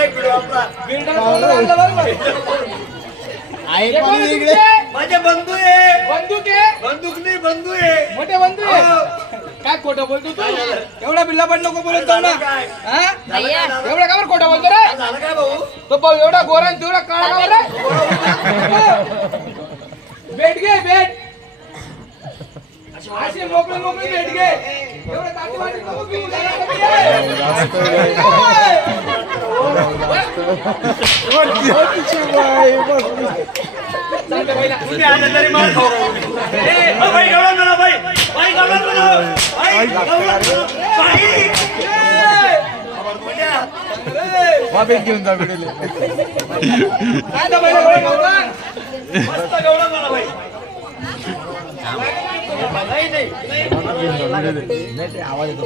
आहे भिडू आपला. बिल्डर कोण लागलं बरोबर. आहे हे कोण पण आहे इकडे तुमचे? माझे बंधू आहे. बंदूक आहे. बंदूक नाही बंधू आहे. मोठे बंधू आहे. हो. काय खोटं बोलतो तू? एवढा बिल्ला पण नको बोलत जाऊ ना. काय? हा? झालं काय झालं? एवढा का बरं खोटं बोलतो रे? झालं काय भाऊ? तो भाऊ एवढा गोरा आणि तेवढा काळा का बरं? बेट घे बेट. अशी मोकळी मोकळी बेट घे. एवढं ताटी वाटी नको घेऊ. जरा कमी आहे. चालतं पहिला. तुम्ही आले तरी मार खाऊ राहू. ए, बाई गवळण म्हणा, बाई. बाई गवळण म्हणा. बाई गवळण म्हणा. बाई. मुल्या. वापेत घेऊन जा भिडले काय तर पहिला गोळा गवळण. मस्त गवळण म्हणा, बाई. नाही, नाही. आवाज येतो